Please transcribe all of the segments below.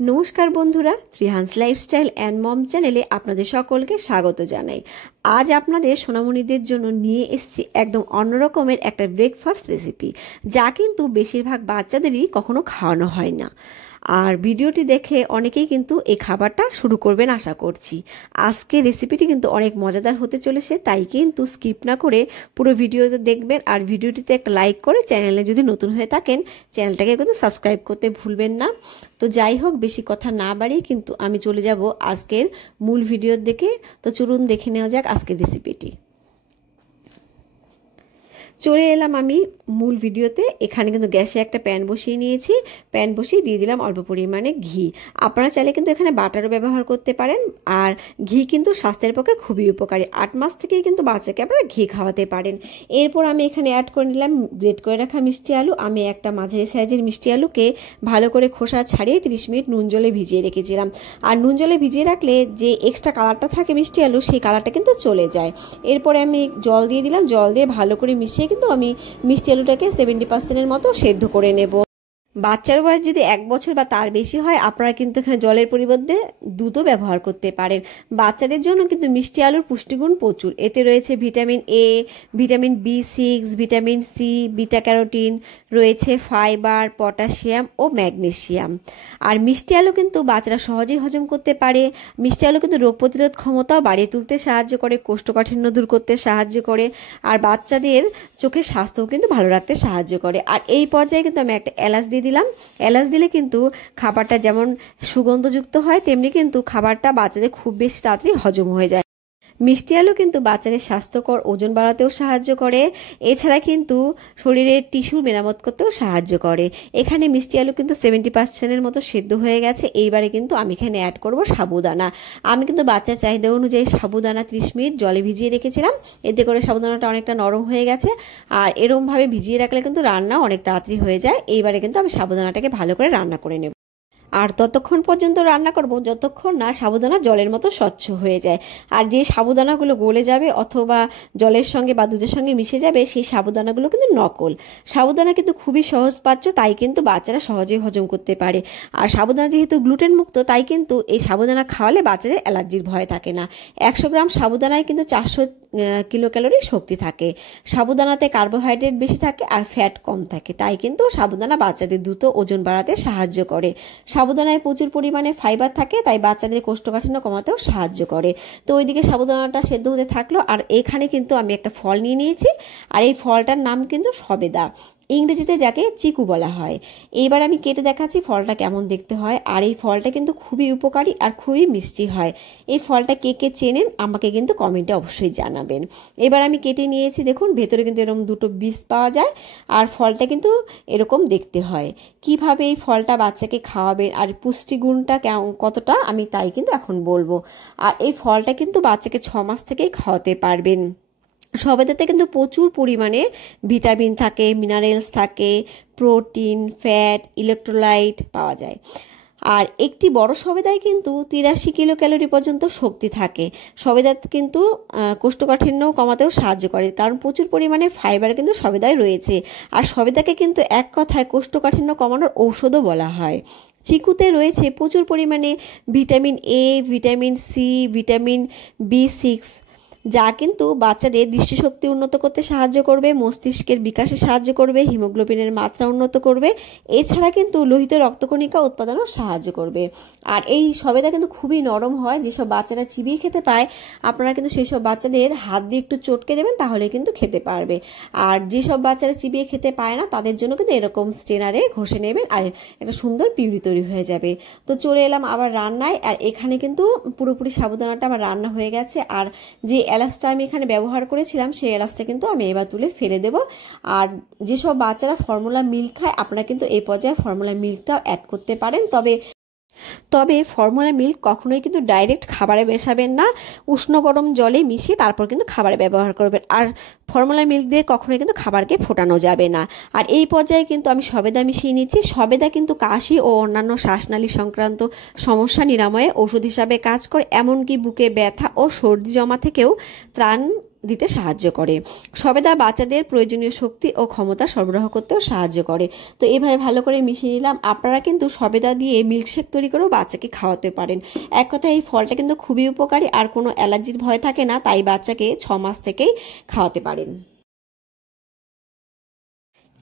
নমস্কার বন্ধুরা, Trihans lifestyle and mom চ্যানেলে আপনাদের সকলকে স্বাগত জানাই। আজ আপনাদের সোনামণিদের জন্য নিয়ে এসেছি একদম অন্যরকমের একটা ব্রেকফাস্ট রেসিপি, যা কিন্তু বেশিরভাগ বাচ্চাদেরই কখনো খাওয়ানো হয় না। আর ভিডিওটি দেখে অনেকেই কিন্তু এই খাবারটা শুরু করবেন আশা করছি। আজকে রেসিপিটি কিন্তু অনেক মজাদার হতে চলেছে, তাই কিন্তু স্কিপ না করে পুরো ভিডিওতে দেখবেন। আর ভিডিওটিতে একটা লাইক করে চ্যানেলে যদি নতুন হয়ে থাকেন চ্যানেলটাকে কিন্তু সাবস্ক্রাইব করতে ভুলবেন না। তো যাই হোক, বেশি কথা না বাড়িয়ে কিন্তু আমি চলে যাব আজকের মূল ভিডিওর দিকে। তো চলুন দেখে নেওয়া যাক আজকের রেসিপিটি। চলে এলাম আমি মূল ভিডিওতে। এখানে কিন্তু গ্যাসে একটা প্যান বসিয়ে নিয়েছি। প্যান বসিয়ে দিয়ে দিলাম অল্প পরিমাণে ঘি। আপনারা চাইলে কিন্তু এখানে বাটারও ব্যবহার করতে পারেন। আর ঘি কিন্তু স্বাস্থ্যের পক্ষে খুবই উপকারী। 8 মাস থেকেই কিন্তু বাচ্চাকে আপনারা ঘি খাওয়াতে পারেন। এরপর আমি এখানে অ্যাড করে নিলাম গ্রেট করে রাখা মিষ্টি আলু। আমি একটা মাঝারি সাইজের মিষ্টি আলুকে ভালো করে খোসা ছাড়িয়ে 30 মিনিট নুন জলে ভিজিয়ে রেখেছিলাম। আর নুন জলে ভিজিয়ে রাখলে যে এক্সট্রা কালারটা থাকে মিষ্টি আলু, সেই কালারটা কিন্তু চলে যায়। এরপরে আমি জল দিয়ে দিলাম। জল দিয়ে ভালো করে মিশিয়ে কিন্তু আমি মিষ্টি আলুটাকে 70% মতো সেদ্ধ করে নেব। বাচ্চার বয়স যদি 1 বছর বা তার বেশি হয়, আপনারা কিন্তু এখানে জলের পরিবর্তে দুধও ব্যবহার করতে পারেন। বাচ্চাদের জন্য কিন্তু মিষ্টি আলুর পুষ্টিগুণ প্রচুর। এতে রয়েছে vitamin A, vitamin B6, vitamin C, beta carotene, রয়েছে ফাইবার, পটাশিয়াম ও ম্যাগনেসিয়াম। আর মিষ্টি আলু কিন্তু বাচ্চারা সহজেই হজম করতে পারে। মিষ্টি আলু কিন্তু রোগ প্রতিরোধ ক্ষমতাও বাড়িয়ে তুলতে সাহায্য করে, কোষ্ঠকাঠিন্য দূর করতে সাহায্য করে, আর বাচ্চাদের চোখের স্বাস্থ্যও কিন্তু ভালো রাখতে সাহায্য করে। আর এই পর্যায়ে কিন্তু আমি একটা এলাচ দিয়ে দিলাম। এলাচ দিলে কিন্তু খাবারটা যেমন সুগন্ধযুক্ত হয়, তেমনি কিন্তু খাবারটা বাচ্চাদের খুব বেশি তাড়াতাড়ি হজম হয়ে যায়। মিষ্টি আলু কিন্তু বাচ্চাদের স্বাস্থ্যকর ওজন বাড়াতেও সাহায্য করে। এছাড়া কিন্তু শরীরের টিস্যু মেরামত করতেও সাহায্য করে। এখানে মিষ্টি আলু কিন্তু 70% মতো সেদ্ধ হয়ে গেছে। এইবারে কিন্তু আমি এখানে অ্যাড করব সাবুদানা। আমি কিন্তু বাচ্চার চাহিদা অনুযায়ী সাবুদানা 30 মিনিট জলে ভিজিয়ে রেখেছিলাম। এতে করে সাবুদানাটা অনেকটা নরম হয়ে গেছে। আর এরমভাবে ভিজিয়ে রাখলে কিন্তু রান্না অনেক তাড়াতাড়ি হয়ে যায়। এইবারে কিন্তু আমি সাবুদানাটাকে ভালো করে রান্না করে নেব। আর ততক্ষণ পর্যন্ত রান্না করব যতক্ষণ না সাবুদানা জলের মতো স্বচ্ছ হয়ে যায়। আর যে সাবুদানাগুলো গলে যাবে অথবা জলের সঙ্গে বা দুধের সঙ্গে মিশে যাবে, সেই সাবুদানাগুলো কিন্তু নকল। সাবুদানা কিন্তু খুবই সহজপাচ্য, তাই কিন্তু বাচ্চারা সহজেই হজম করতে পারে। আর সাবুদানা যেহেতু গ্লুটেন মুক্ত, তাই কিন্তু এই সাবুদানা খাওয়ালে বাচ্চাদের অ্যালার্জির ভয় থাকে না। 100 গ্রাম সাবুদানায় কিন্তু 400 কিলো ক্যালোরি শক্তি থাকে। সাবুদানাতে কার্বোহাইড্রেট বেশি থাকে আর ফ্যাট কম থাকে, তাই কিন্তু সাবুদানা বাচ্চাদের দ্রুত ওজন বাড়াতে সাহায্য করে। সাবুদানায় প্রচুর পরিমাণে ফাইবার থাকে, তাই বাচ্চাদের কোষ্ঠকাঠিন্য কমাতেও সাহায্য করে। তো ওইদিকে সাবুদানাটা সেদ্ধ হতে থাকলো। আর এখানে কিন্তু আমি একটা ফল নিয়ে নিয়েছি। আর এই ফলটার নাম কিন্তু সবেদা, ইংরেজিতে যাকে চিকু বলা হয়। এইবার আমি কেটে দেখাচ্ছি ফলটা কেমন দেখতে হয়। আর এই ফলটা কিন্তু খুবই উপকারী আর খুবই মিষ্টি হয়। এই ফলটা কে কে চেনেন আমাকে কিন্তু কমেন্টে অবশ্যই জানাবেন। এবার আমি কেটে নিয়েছি। দেখুন ভেতরে কিন্তু এরকম দুটো বীজ পাওয়া যায়। আর ফলটা কিন্তু এরকম দেখতে হয়। কিভাবে এই ফলটা বাচ্চাকে খাওয়াবেন আর পুষ্টিগুণটা কতটা, আমি তাই কিন্তু এখন বলবো। আর এই ফলটা কিন্তু বাচ্চাকে 6 মাস থেকেই খাওয়াতে পারবেন। সবেদাতে কিন্তু প্রচুর পরিমাণে ভিটামিন থাকে, মিনারেলস থাকে, প্রোটিন, ফ্যাট, ইলেকট্রোলাইট পাওয়া যায়। আর একটি বড় সবেদায় কিন্তু 83 কিলো ক্যালোরি পর্যন্ত শক্তি থাকে। সবেদা কিন্তু কোষ্ঠকাঠিন্য কমাতেও সাহায্য করে, কারণ প্রচুর পরিমাণে ফাইবার কিন্তু সবেদায় রয়েছে। আর সবেদাকে কিন্তু এক কথায় কোষ্ঠকাঠিন্য কমানোর ঔষধও বলা হয়। চিকুতে রয়েছে প্রচুর পরিমাণে vitamin A, vitamin C, vitamin B6, যা কিন্তু বাচ্চাদের দৃষ্টিশক্তি উন্নত করতে সাহায্য করবে, মস্তিষ্কের বিকাশে সাহায্য করবে, হিমোগ্লোবিনের মাত্রা উন্নত করবে। এছাড়া কিন্তু লোহিত রক্তকণিকা উৎপাদনেও সাহায্য করবে। আর এই সবেদা কিন্তু খুবই নরম হয়। যেসব বাচ্চারা চিবিয়ে খেতে পায়, আপনারা কিন্তু সেই সব বাচ্চাদের হাত দিয়ে একটু চটকে দেবেন, তাহলে কিন্তু খেতে পারবে। আর যেসব বাচ্চারা চিবিয়ে খেতে পায় না, তাদের জন্য কিন্তু এরকম স্ট্রেনারে ঘষে নেবেন, আর একটা সুন্দর পিউরি তৈরি হয়ে যাবে। তো চলে এলাম আবার রান্নায়। আর এখানে কিন্তু পুরোপুরি সাবুদানাটা আমার রান্না হয়ে গেছে। আর যে এলাচটা আমি এখানে ব্যবহার করেছিলাম, সেই এলাচটা কিন্তু আমি এবার তুলে ফেলে দেব। আর যেসব বাচ্চারা ফর্মুলা মিল্ক খায়, আপনারা কিন্তু এই পর্যায়ে ফর্মুলা মিল্কটাও অ্যাড করতে পারেন। তবে ফর্মুলা মিল্ক কখনোই কিন্তু ডাইরেক্ট খাবারে মেশাবেন না। উষ্ণ গরম জলে মিশিয়ে তারপর কিন্তু খাবারে ব্যবহার করবেন। আর ফর্মুলা মিল্ক দিয়ে কখনোই কিন্তু খাবারকে ফোটানো যাবে না। আর এই পর্যায়ে কিন্তু আমি সবেদা মিশিয়ে নিচ্ছি। সবেদা কিন্তু কাশি ও অন্যান্য শ্বাসনালী সংক্রান্ত সমস্যা নিরাময়ে ওষুধ হিসাবে কাজ করে, এমনকি বুকে ব্যথা ও সর্দি জমা থেকেও ত্রাণ দিতে সাহায্য করে। সবেদা বাচ্চাদের প্রয়োজনীয় শক্তি ও ক্ষমতা সরবরাহ করতেও সাহায্য করে। তো এভাবে ভালো করে মিশিয়ে নিলাম। আপনারা কিন্তু সবেদা দিয়ে মিল্কশেক তৈরি করেও বাচ্চাকে খাওয়াতে পারেন। এক কথায় এই ফলটা কিন্তু খুবই উপকারী, আর কোনো অ্যালার্জির ভয় থাকে না, তাই বাচ্চাকে 6 মাস থেকেই খাওয়াতে পারেন।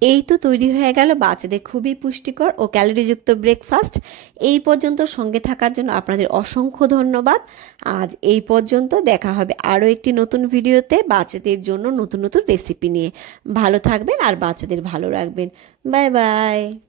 এই তো তৈরি হয়ে গেল বাচ্চাদের খুবই পুষ্টিকর ও ক্যালোরিযুক্ত ব্রেকফাস্ট। এই পর্যন্ত সঙ্গে থাকার জন্য আপনাদের অসংখ্য ধন্যবাদ। আজ এই পর্যন্ত, দেখা হবে আরও একটি নতুন ভিডিওতে বাচ্চাদের জন্য নতুন নতুন রেসিপি নিয়ে। ভালো থাকবেন আর বাচ্চাদের ভালো রাখবেন। Bye bye.